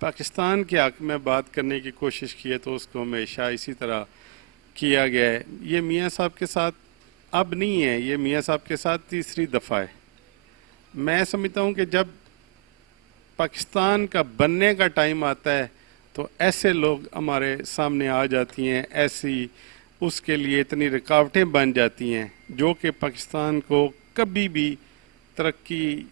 پاکستان کے حق میں بات کرنے کی کوشش کی ہے تو اس کو ہمیشہ اسی طرح کیا گیا ہے. یہ میاں صاحب کے ساتھ اب نہیں ہے, یہ میاں صاحب کے ساتھ تیسری دفعہ ہے. میں سمجھتا ہوں کہ جب پاکستان کا بننے کا ٹائم آتا ہے تو ایسے لوگ ہمارے سامنے آ جاتی ہیں, ایسی اس کے لیے اتنی رکاوٹیں بن جاتی ہیں جو کہ پاکستان کو کبھی بھی ترقی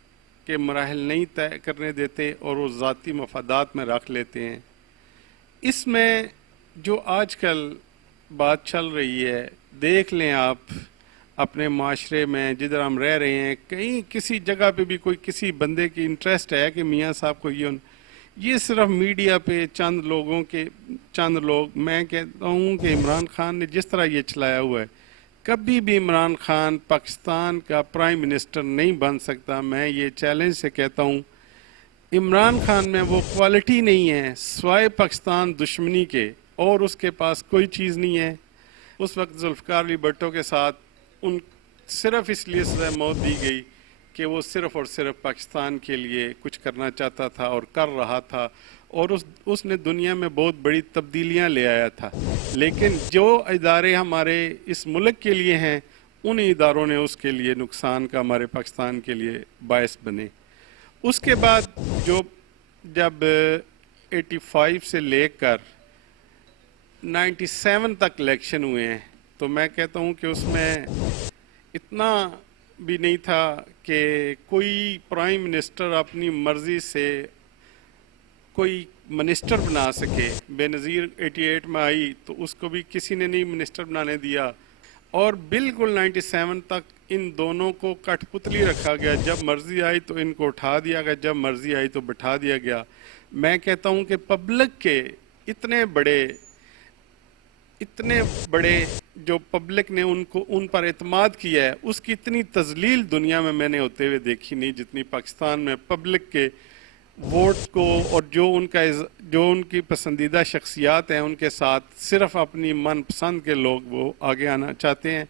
کے مراحل نہیں طے کرنے دیتے اور وہ ذاتی مفادات میں رکھ لیتے ہیں. اس میں جو آج کل بات چل رہی ہے, دیکھ لیں آپ اپنے معاشرے میں جدھر ہم رہ رہے ہیں, کہیں کسی جگہ پہ بھی کوئی کسی بندے کی انٹرسٹ ہے کہ میاں صاحب کو یہ صرف میڈیا پہ چند لوگ, میں کہتا ہوں کہ عمران خان نے جس طرح یہ چلایا ہوا ہے, کبھی بھی عمران خان پاکستان کا پرائم منسٹر نہیں بن سکتا. میں یہ چیلنج سے کہتا ہوں, عمران خان میں وہ کوالٹی نہیں ہے سوائے پاکستان دشمنی کے, اور اس کے پاس کوئی چیز نہیں ہے. اس وقت ذوالفقار علی بھٹو کے ساتھ ان صرف اس لیے سزائے موت دی گئی کہ وہ صرف اور صرف پاکستان کے لیے کچھ کرنا چاہتا تھا اور کر رہا تھا, اور اس نے دنیا میں بہت بڑی تبدیلیاں لے آیا تھا. لیکن جو ادارے ہمارے اس ملک کے لیے ہیں, ان اداروں نے اس کے لیے نقصان کا ہمارے پاکستان کے لیے باعث بنے. اس کے بعد جب 85 سے لے کر 97 تک الیکشن ہوئے ہیں, تو میں کہتا ہوں کہ اس میں اتنا بھی نہیں تھا کہ کوئی پرائم منسٹر اپنی مرضی سے کوئی منسٹر بنا سکے. بے نظیر 88 میں آئی تو اس کو بھی کسی نے نہیں منسٹر بنانے دیا, اور بالکل 97 تک ان دونوں کو کٹ پتلی رکھا گیا. جب مرضی آئی تو ان کو اٹھا دیا گیا, جب مرضی آئی تو بٹھا دیا گیا. میں کہتا ہوں کہ پبلک کے اتنے بڑے جو پبلک نے ان پر اعتماد کیا ہے, اس کی اتنی تذلیل دنیا میں نے ہوتے ہوئے دیکھی نہیں جتنی پاکستان میں پبلک کے ووٹ کو, اور جو ان کی پسندیدہ شخصیات ہیں ان کے ساتھ صرف اپنی من پسند کے لوگ وہ آگے آنا چاہتے ہیں.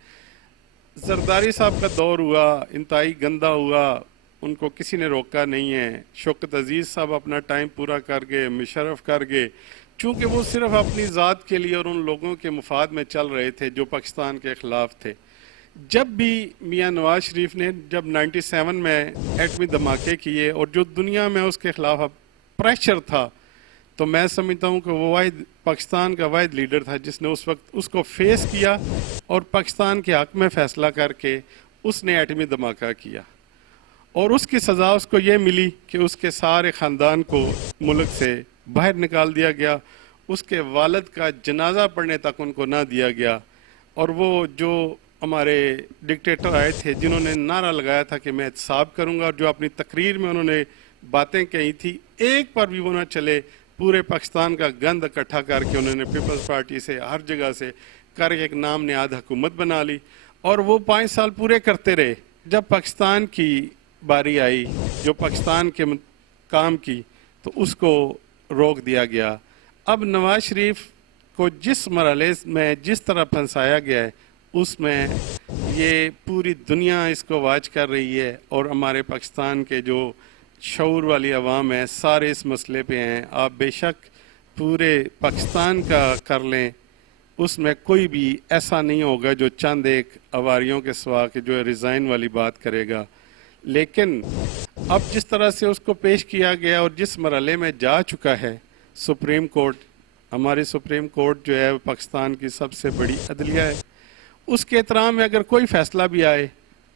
زرداری صاحب کا دور ہوا, انتہائی گندا ہوا, ان کو کسی نے روکا نہیں ہے. شوکت عزیز صاحب اپنا ٹائم پورا کر گئے, مشرف کر گئے, چونکہ وہ صرف اپنی ذات کے لیے اور ان لوگوں کے مفاد میں چل رہے تھے جو پاکستان کے خلاف تھے. جب بھی میاں نواز شریف نے جب 97 میں ایٹمی دھماکے کیے اور جو دنیا میں اس کے خلاف پریشر تھا, تو میں سمجھتا ہوں کہ وہ پاکستان کا واحد لیڈر تھا جس نے اس وقت اس کو فیس کیا اور پاکستان کے حق میں فیصلہ کر کے اس نے ایٹمی دھماکہ کیا. اور اس کی سزا اس کو یہ ملی کہ اس کے سارے خاندان کو ملک سے باہر نکال دیا گیا. اس کے والد کا جنازہ پڑھنے تک ان کو نہ دیا گیا. اور وہ جو ہمارے ڈکٹیٹر آئے تھے جنہوں نے نعرہ لگایا تھا کہ میں احتساب کروں گا, اور جو اپنی تقریر میں انہوں نے باتیں کہی تھی, ایک پر بھی وہ نہ چلے. پورے پاکستان کا گند اکٹھا کر کے انہوں نے پیپلز پارٹی سے ہر جگہ سے کر ایک نام نہاد حکومت بنا لی, اور وہ 5 سال پورے کرتے رہے. جب پاکستان کی باری آئی جو پاکستان کے کام کی, تو اس کو روک دیا گیا. اب نواز شریف کو جس مرحلے میں جس طرح پھنسایا گیا ہے, اس میں یہ پوری دنیا اس کو واچ کر رہی ہے, اور ہمارے پاکستان کے جو شعور والی عوام ہے سارے اس مسئلے پہ ہیں. آپ بے شک پورے پاکستان کا کر لیں, اس میں کوئی بھی ایسا نہیں ہوگا جو چند ایک اواریوں کے سوا کہ جو ریزائن والی بات کرے گا. لیکن اب جس طرح سے اس کو پیش کیا گیا اور جس مرحلے میں جا چکا ہے سپریم کورٹ, ہماری سپریم کورٹ جو ہے پاکستان کی سب سے بڑی عدلیہ ہے, اس کے احترام میں اگر کوئی فیصلہ بھی آئے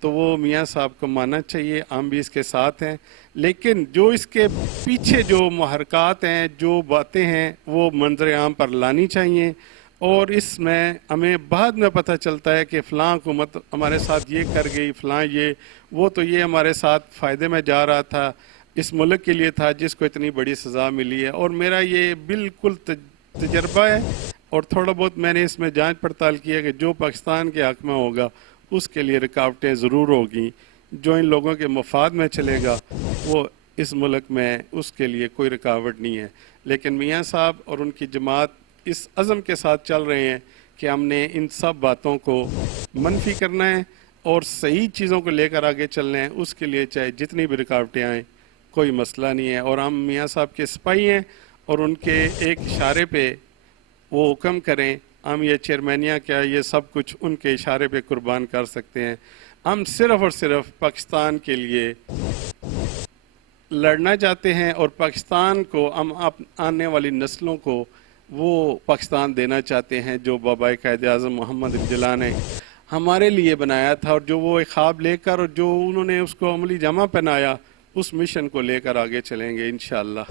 تو وہ میاں صاحب کو ماننا چاہیے. ہم بھی اس کے ساتھ ہیں, لیکن جو اس کے پیچھے جو محرکات ہیں, جو باتیں ہیں, وہ منظر عام پر لانی چاہیے. اور اس میں ہمیں بعد میں پتہ چلتا ہے کہ فلاں حکومت ہمارے ساتھ یہ کر گئی, فلاں وہ تو یہ ہمارے ساتھ فائدے میں جا رہا تھا, اس ملک کے لیے تھا جس کو اتنی بڑی سزا ملی ہے. اور میرا یہ بالکل تجربہ ہے, اور تھوڑا بہت میں نے اس میں جانچ پڑتال کی ہے کہ جو پاکستان کے حق میں ہوگا اس کے لیے رکاوٹیں ضرور ہوگی. جو ان لوگوں کے مفاد میں چلے گا وہ اس ملک میں اس کے لیے کوئی رکاوٹ نہیں ہے. لیکن میاں صاحب اور ان کی جماعت اس عزم کے ساتھ چل رہے ہیں کہ ہم نے ان سب باتوں کو منفی کرنا ہے اور صحیح چیزوں کو لے کر آگے چلنا ہے. اس کے لیے چاہے جتنی بھی رکاوٹیں آئیں کوئی مسئلہ نہیں ہے. اور ہم میاں صاحب کے سپاہی ہیں, اور ان کے ایک اشارے پہ وہ حکم کریں، ہم یہ چیئرمینیاں کیا یہ سب کچھ ان کے اشارے پہ قربان کر سکتے ہیں۔ ہم صرف اور صرف پاکستان کے لیے لڑنا چاہتے ہیں، اور پاکستان کو ہم آنے والی نسلوں کو وہ پاکستان دینا چاہتے ہیں جو بابا قائد اعظم محمد جلان نے ہمارے لیے بنایا تھا، اور جو وہ ایک خواب لے کر اور جو انہوں نے اس کو عملی جامہ پہنایا، اس مشن کو لے کر آگے چلیں گے انشاءاللہ۔